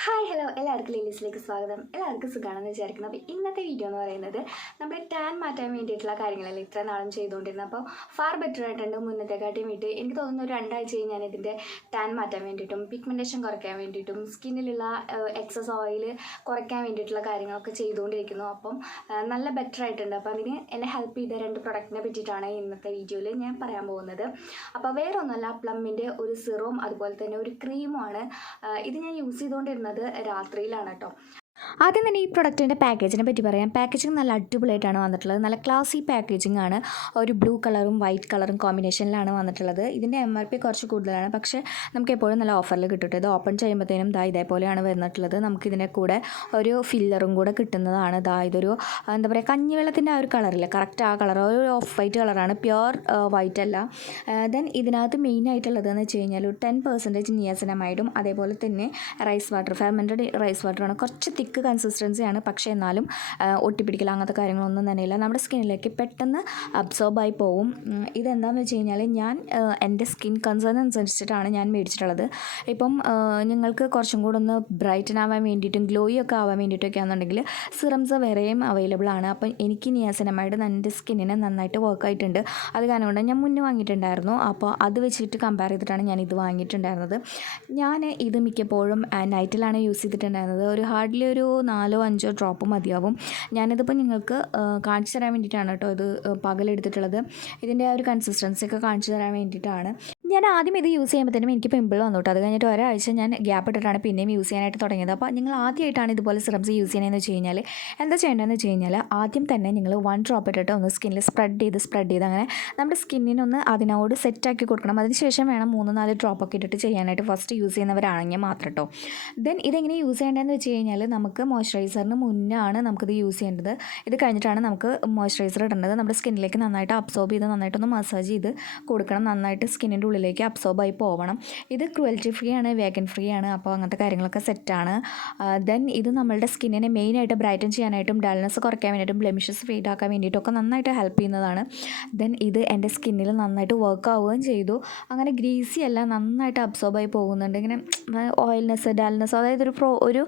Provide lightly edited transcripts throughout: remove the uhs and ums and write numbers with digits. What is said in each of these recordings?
Hi hello എല്ലാവർക്കും ലേഡീസിലേക്ക് സ്വാഗതം. എല്ലാവർക്കും സുഖമാണെന്ന് വിചാരിക്കുന്നു. അപ്പോൾ ഇന്നത്തെ വീഡിയോ എന്ന് പറയുന്നത് നമ്മുടെ ടാൻ മാറ്റാൻ വേണ്ടിയിട്ടുള്ള കാര്യങ്ങളല്ലേ ഇത്ര നാളും ചെയ്തുകൊണ്ടിരുന്നത്. അപ്പോൾ ഫാർ ബെറ്റർ ആയിട്ടുണ്ട് മുന്നത്തെക്കാട്ടിയും വേണ്ടി. എനിക്ക് തോന്നുന്നു ഒരു 2 ആഴ്ച ഞാൻ ഇതിൻ്റെ ടാൻ മാറ്റാൻ വേണ്ടിയിട്ടും പിഗ്മെൻറ്റേഷൻ കുറയ്ക്കാൻ വേണ്ടിയിട്ടും സ്കിന്നിലുള്ള എക്സസ് ഓയിൽ കുറയ്ക്കാൻ വേണ്ടിയിട്ടുള്ള കാര്യങ്ങളൊക്കെ ചെയ്തുകൊണ്ടിരിക്കുന്നു. അപ്പം നല്ല ബെറ്റർ ആയിട്ടുണ്ട്. അപ്പോൾ അതിന് എന്നെ ഹെൽപ്പ് ചെയ്ത 2 പ്രൊഡക്റ്റിനെ പറ്റിയിട്ടാണ് ഇന്നത്തെ വീഡിയോയിൽ ഞാൻ പറയാൻ പോകുന്നത്. അപ്പോൾ വേറെ ഒന്നുമല്ല, പ്ലമ്മിൻ്റെ ഒരു സിറവും അതുപോലെ തന്നെ ഒരു ക്രീമുമാണ്. ഇത് ഞാൻ യൂസ് ചെയ്തുകൊണ്ടിരുന്നത് രാത്രിയിലാണ് കേട്ടോ. ആദ്യം തന്നെ ഈ പ്രൊഡക്റ്റിൻ്റെ പാക്കേജിനെ പറ്റി പറയാം. പാക്കേജിങ് നല്ല അടിപൊളിയായിട്ടാണ് വന്നിട്ടുള്ളത്. നല്ല ക്ലാസി പാക്കേജിംഗ് ആണ്. ഒരു ബ്ലൂ കളറും വൈറ്റ് കളറും കോമ്പിനേഷനിലാണ് വന്നിട്ടുള്ളത്. ഇതിൻ്റെ MRP കുറച്ച് കൂടുതലാണ്, പക്ഷേ നമുക്ക് എപ്പോഴും നല്ല ഓഫറിൽ കിട്ടും. ഇത് ഓപ്പൺ ചെയ്യുമ്പോഴത്തേനും ഇതേപോലെയാണ് വന്നിട്ടുള്ളത്. നമുക്കിതിൻ്റെ കൂടെ ഒരു ഫില്ലറും കൂടെ കിട്ടുന്നതാണ്. ഇതൊരു എന്താ പറയുക, കഞ്ഞിവെള്ളത്തിൻ്റെ ആ ഒരു കളറില്ല, കറക്റ്റ് ആ കളർ, ഒരു ഓഫ് വൈറ്റ് കളറാണ്, പ്യുവർ വൈറ്റ് അല്ല. ദെൻ ഇതിനകത്ത് മെയിനായിട്ടുള്ളതെന്ന് വെച്ച് കഴിഞ്ഞാൽ ഒരു 10% നിയാസിനമൈഡും അതേപോലെ തന്നെ റൈസ് വാട്ടർ, ഫെർമെൻറ്റഡ് റൈസ് വാട്ടറാണ്. കുറച്ച് തിക്ക് കൺസിസ്റ്റൻസിയാണ്, പക്ഷേ എന്നാലും ഒട്ടിപ്പിടിക്കൽ അങ്ങനത്തെ കാര്യങ്ങളൊന്നും തന്നെയില്ല. നമ്മുടെ സ്കിന്നിലേക്ക് പെട്ടെന്ന് അബ്സോർബായി പോവും. ഇതെന്താണെന്ന് വെച്ച് കഴിഞ്ഞാൽ ഞാൻ എൻ്റെ സ്കിൻ കൺസേൺ അനുസരിച്ചിട്ടാണ് ഞാൻ മേടിച്ചിട്ടുള്ളത്. ഇപ്പം നിങ്ങൾക്ക് കുറച്ചും കൂടെ ഒന്ന് ബ്രൈറ്റൻ ആവാൻ വേണ്ടിയിട്ടും ഗ്ലോയി ഒക്കെ ആവാൻ വേണ്ടിയിട്ടൊക്കെ ആണെന്നുണ്ടെങ്കിൽ സിറംസ് വേറെയും അവൈലബിൾ ആണ്. അപ്പം എനിക്ക് നിയാസിനമൈഡ് എൻ്റെ സ്കിന്നിന് നന്നായിട്ട് വർക്ക് ആയിട്ടുണ്ട്. അത് കാരണം കൊണ്ട് ഞാൻ മുന്നേ വാങ്ങിയിട്ടുണ്ടായിരുന്നു. അപ്പോൾ അത് വെച്ചിട്ട് കമ്പയർ ചെയ്തിട്ടാണ് ഞാൻ ഇത് വാങ്ങിയിട്ടുണ്ടായിരുന്നത്. ഞാൻ ഇത് മിക്കപ്പോഴും നൈറ്റിലാണ് യൂസ് ചെയ്തിട്ടുണ്ടായിരുന്നത്. ഒരു ഹാർഡ്ലി ഒരു 4-5 ഡ്രോപ്പ് മതിയാവും. ഞാനിതിപ്പോൾ നിങ്ങൾക്ക് കാണിച്ചു തരാൻ വേണ്ടിയിട്ടാണ് കേട്ടോ ഇത് പകലെടുത്തിട്ടുള്ളത്. ഇതിൻ്റെ ആ ഒരു കൺസിസ്റ്റൻസി ഒക്കെ കാണിച്ചു തരാൻ വേണ്ടിയിട്ടാണ്. ഞാൻ ആദ്യം ഇത് യൂസ് ചെയ്യുമ്പോഴത്തേനും എനിക്ക് പിമ്പിൾ വന്നു കേട്ടോ. അത് കഴിഞ്ഞിട്ട് ഒരാഴ്ച ഞാൻ ഗ്യാപ്പ് ഇട്ടിട്ടാണ് പിന്നെയും യൂസ് ചെയ്യാനായിട്ട് തുടങ്ങിയത്. അപ്പോൾ നിങ്ങൾ ആദ്യമായിട്ടാണ് ഇതുപോലെ സിറംസ് യൂസ് ചെയ്യണമെന്ന് വെച്ച് കഴിഞ്ഞാൽ എന്താ ചെയ്യേണ്ടതെന്ന് വെച്ച് കഴിഞ്ഞാൽ ആദ്യം തന്നെ നിങ്ങൾ 1 ഡ്രോപ്പ് ഇട്ടിട്ട് ഒന്ന് സ്കിന്നിൽ സ്പ്രെഡ് ചെയ്ത് അങ്ങനെ നമ്മുടെ സ്കിന്നിനൊന്ന് അതിനോട് സെറ്റാക്കി കൊടുക്കണം. അതിനുശേഷം വേണം 3-4 ഡ്രോപ്പൊക്കെ ഇട്ടിട്ട് ചെയ്യാനായിട്ട്, ഫസ്റ്റ് യൂസ് ചെയ്യുന്നവരാണെങ്കിൽ മാത്രം കേട്ടോ. ദെൻ ഇതെങ്ങനെ യൂസ് ചെയ്യേണ്ടതെന്ന് വെച്ച് കഴിഞ്ഞാൽ നമുക്ക് മോയ്സ്ചറൈസറിന് മുന്നാണ് നമുക്കിത് യൂസ് ചെയ്യേണ്ടത്. ഇത് കഴിഞ്ഞിട്ടാണ് നമുക്ക് മോയ്സ്ചറൈസർ ഇടേണ്ടത്. നമ്മുടെ സ്കിന്നിലേക്ക് നന്നായിട്ട് അബ്സോർബ് ചെയ്ത് നന്നായിട്ടൊന്ന് മസാജ് ചെയ്ത് കൊടുക്കണം. നന്നായിട്ട് സ്കിന്നിൻ്റെ ഉള്ളിലേക്ക് അബ്സോർബായി പോകണം. ഇത് ക്രുവൽറ്റി ഫ്രീ ആണ്, വേഗൻ ഫ്രീ ആണ്. അപ്പോൾ അങ്ങനത്തെ കാര്യങ്ങളൊക്കെ സെറ്റാണ്. ദെൻ ഇത് നമ്മളുടെ സ്കിന്നിനെ മെയിനായിട്ട് ബ്രൈറ്റൻ ചെയ്യാനായിട്ടും ഡൾനെസ് കുറയ്ക്കാൻ വേണ്ടിയിട്ടും ബ്ലെമിഷസ് ഫെയ്ഡ് ആക്കാൻ വേണ്ടിയിട്ടൊക്കെ നന്നായിട്ട് ഹെൽപ്പ് ചെയ്യുന്നതാണ്. ദെൻ ഇത് എൻ്റെ സ്കിന്നിൽ നന്നായിട്ട് വർക്ക് ആവുകയും ചെയ്തു. അങ്ങനെ ഗ്രീസി അല്ല, നന്നായിട്ട് അബ്സോർബായി പോകുന്നുണ്ട്. ഇങ്ങനെ ഓയിൽനെസ് ഡൾനെസ്, അതായത് ഒരു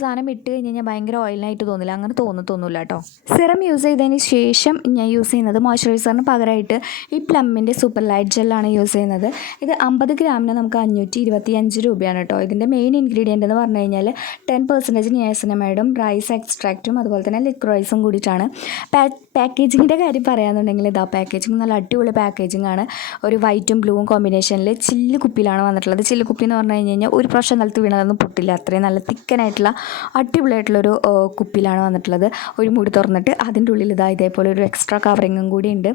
സാധനം ഇട്ട് കഴിഞ്ഞ് കഴിഞ്ഞാൽ ഭയങ്കര ഓയിലായിട്ട് തോന്നില്ല, അങ്ങനെ തോന്നില്ല കേട്ടോ. സിറം യൂസ് ചെയ്തതിന് ശേഷം ഞാൻ യൂസ് ചെയ്യുന്നത് മോയ്സ്ചറൈസറിന് പകരമായിട്ട് ഈ പ്ലമ്മിൻ്റെ സൂപ്പർ ലൈറ്റ് ജെല്ലാണ് യൂസ് ചെയ്യുന്നത്. ഇത് 50 ഗ്രാമിന് നമുക്ക് 525 രൂപയാണ് കേട്ടോ. ഇതിൻ്റെ മെയിൻ ഇൻഗ്രീഡിയൻ്റ് എന്ന് പറഞ്ഞു കഴിഞ്ഞാൽ 10% നിയാസിനമൈഡും റൈസ് എക്സ്ട്രാക്റ്റും അതുപോലെ തന്നെ ലിക്വറൈസും കൂടിയിട്ടാണ്. പാക്കേജിങ്ങിൻ്റെ കാര്യം പറയുകയാണെന്നുണ്ടെങ്കിൽ പാക്കേജിങ് നല്ല അടിപൊളി പാക്കേജിങ് ആണ്. ഒരു വൈറ്റും ബ്ലൂവും കോമ്പിനേഷനിൽ ചില്ല് കുപ്പിയിലാണ് വന്നിട്ടുള്ളത്. ചില്ല് കുപ്പി എന്ന് പറഞ്ഞു കഴിഞ്ഞാൽ ഒരു പ്രാവശ്യം നിലത്ത് വീണതൊന്നും പൊട്ടില്ല, അത്രയും നല്ല തിക്കനായിട്ടുള്ള അടിപൊളിയായിട്ടുള്ളൊരു കുപ്പിയിലാണ് വന്നിട്ടുള്ളത്. ഒരു മൂടി തുറന്നിട്ട് അതിൻ്റെ ഉള്ളിൽ ഇതേപോലെ ഒരു എക്സ്ട്രാ കവറിങ്ങും കൂടി ഉണ്ട്.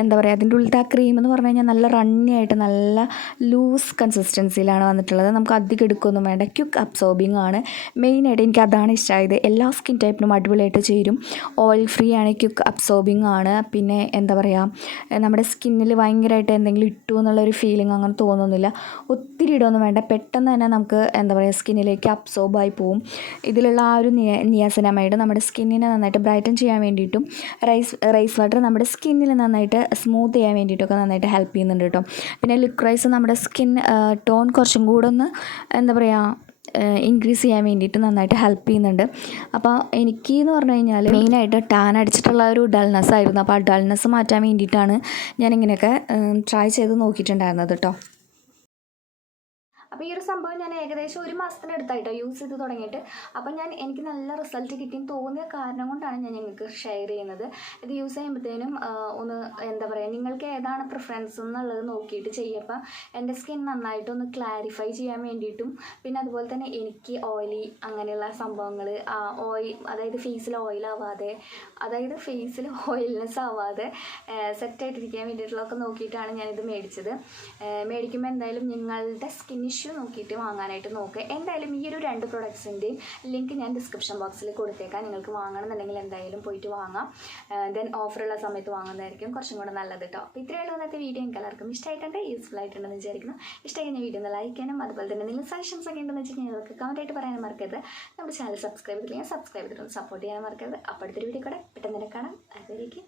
എന്താ പറയുക, അതിൻ്റെ ഉള്ളിലത്തെ ആ ക്രീം എന്ന് പറഞ്ഞു കഴിഞ്ഞാൽ നല്ല റണ്ണി ആയിട്ട് നല്ല ലൂസ് കൺസിസ്റ്റൻസിയിലാണ് വന്നിട്ടുള്ളത്. നമുക്ക് അധികം എടുക്കൊന്നും വേണ്ട, ക്വിക്ക് അബ്സോർബിങ് ആണ്. മെയിനായിട്ട് എനിക്ക് അതാണ് ഇഷ്ടമായത്. എല്ലാ സ്കിൻ ടൈപ്പിനും അടിപൊളിയായിട്ട് ചേരും. ഓയിൽ ഫ്രീ ആണ്, ക്വിക്ക് അബ്സോർബിങ് ആണ്. പിന്നെ എന്താ പറയുക, നമ്മുടെ സ്കിന്നിൽ ഭയങ്കരമായിട്ട് എന്തെങ്കിലും ഇട്ടു എന്നുള്ളൊരു ഫീലിംഗ് അങ്ങനെ തോന്നുന്നില്ല. ഒത്തിരി ഇടൊന്നും വേണ്ട, പെട്ടെന്ന് തന്നെ നമുക്ക് എന്താ പറയുക സ്കിന്നിലേക്ക് അബ്സോർബായി പോവും. ഇതിലുള്ള ആ ഒരു നിയാസിനമൈഡ് നമ്മുടെ സ്കിന്നിനെ നന്നായിട്ട് ബ്രൈറ്റൻ ചെയ്യാൻ വേണ്ടിയിട്ടും റൈസ് വാട്ടർ നമ്മുടെ സ്കിന്നിൽ നന്നായിട്ട് സ്മൂത്ത് ചെയ്യാൻ വേണ്ടിയിട്ടൊക്കെ നന്നായിട്ട് ഹെൽപ്പ് ചെയ്യുന്നുണ്ട് കേട്ടോ. പിന്നെ ലിക്വറൈസ് നമ്മുടെ സ്കിൻ ടോൺ കുറച്ചും കൂടെ ഒന്ന് എന്താ പറയുക ഇൻക്രീസ് ചെയ്യാൻ വേണ്ടിയിട്ട് നന്നായിട്ട് ഹെൽപ്പ് ചെയ്യുന്നുണ്ട്. അപ്പോൾ എനിക്ക് എന്ന് പറഞ്ഞു കഴിഞ്ഞാൽ മെയിനായിട്ട് ടാൻ അടിച്ചിട്ടുള്ള ഒരു ഡൾനെസ് ആയിരുന്നു. അപ്പോൾ ആ ഡൾനെസ് മാറ്റാൻ വേണ്ടിയിട്ടാണ് ഞാനിങ്ങനെയൊക്കെ ട്രൈ ചെയ്ത് നോക്കിയിട്ടുണ്ടായിരുന്നത് കേട്ടോ. അപ്പോൾ ഈ ഒരു സംഭവം ഞാൻ ഏകദേശം 1 മാസത്തിനടുത്തായിട്ടോ യൂസ് ചെയ്ത് തുടങ്ങിയിട്ട്. അപ്പം എനിക്ക് നല്ല റിസൾട്ട് കിട്ടിയെന്ന് തോന്നിയ കാരണം കൊണ്ടാണ് ഞാൻ നിങ്ങൾക്ക് ഷെയർ ചെയ്യുന്നത്. ഇത് യൂസ് ചെയ്യുമ്പോഴത്തേനും ഒന്ന് എന്താ പറയുക, നിങ്ങൾക്ക് ഏതാണ് പ്രിഫറൻസ് എന്നുള്ളത് നോക്കിയിട്ട് ചെയ്യുമ്പോൾ എൻ്റെ സ്കിൻ നന്നായിട്ടൊന്ന് ക്ലാരിഫൈ ചെയ്യാൻ വേണ്ടിയിട്ടും പിന്നെ അതുപോലെ തന്നെ എനിക്ക് ഓയിലി അങ്ങനെയുള്ള സംഭവങ്ങൾ അതായത് ഫേസിൽ ഓയിലാവാതെ, അതായത് ഫേസിൽ ഓയിൽനെസ് ആവാതെ സെറ്റായിട്ടിരിക്കാൻ വേണ്ടിയിട്ടുള്ളതൊക്കെ നോക്കിയിട്ടാണ് ഞാനിത് മേടിച്ചത്. മേടിക്കുമ്പോൾ എന്തായാലും നിങ്ങളുടെ സ്കിൻ ഇഷ്യൂ നോക്കിയിട്ട് വാങ്ങാനായിട്ട് നോക്കുക. എന്തായാലും ഈ ഒരു 2 പ്രൊഡക്ട്സിൻ്റെയും ലിങ്ക് ഞാൻ ഡിസ്ക്രിപ്ഷൻ ബോക്സിൽ കൊടുത്തേക്കാം. നിങ്ങൾക്ക് വാങ്ങണമെന്നുണ്ടെങ്കിൽ എന്തായാലും പോയിട്ട് വാങ്ങാം. ദെൻ ഓഫറുള്ള സമയത്ത് വാങ്ങുന്നതായിരിക്കും കുറച്ചും കൂടെ നല്ലത് കേട്ടോ. അപ്പോൾ ഇത്രയുള്ള ഇന്നത്തെ വീഡിയോ എനിക്ക് എല്ലാവർക്കും ഇഷ്ടമായിട്ടുണ്ട്, യൂസ്ഫുൾ ആയിട്ടുണ്ടെന്ന് വിചാരിക്കുന്നു. ഇഷ്ടമായി വീഡിയോ ഒന്ന് ലൈക്ക് ചെയ്യാനും അതുപോലെ തന്നെ നിങ്ങൾ സജഷൻസ് ഒക്കെ ഉണ്ടെന്ന് വെച്ചിട്ടുണ്ടെങ്കിൽ നിങ്ങൾക്ക് കമൻറ്റായിട്ട് പറയാനും മറക്കരുത്. നമ്മുടെ ചാനൽ സബ്സ്ക്രൈബ് ചെയ്തില്ലെങ്കിൽ സബ്സ്ക്രൈബ് ചെയ്തിട്ടൊന്ന് സപ്പോർട്ട് ചെയ്യാൻ മറക്കരുത്. അപ്പോൾ അടുത്തൊരു വീഡിയോ കൂടെ പെട്ടെന്ന് തന്നെ കാണാം. അതുവരേക്കും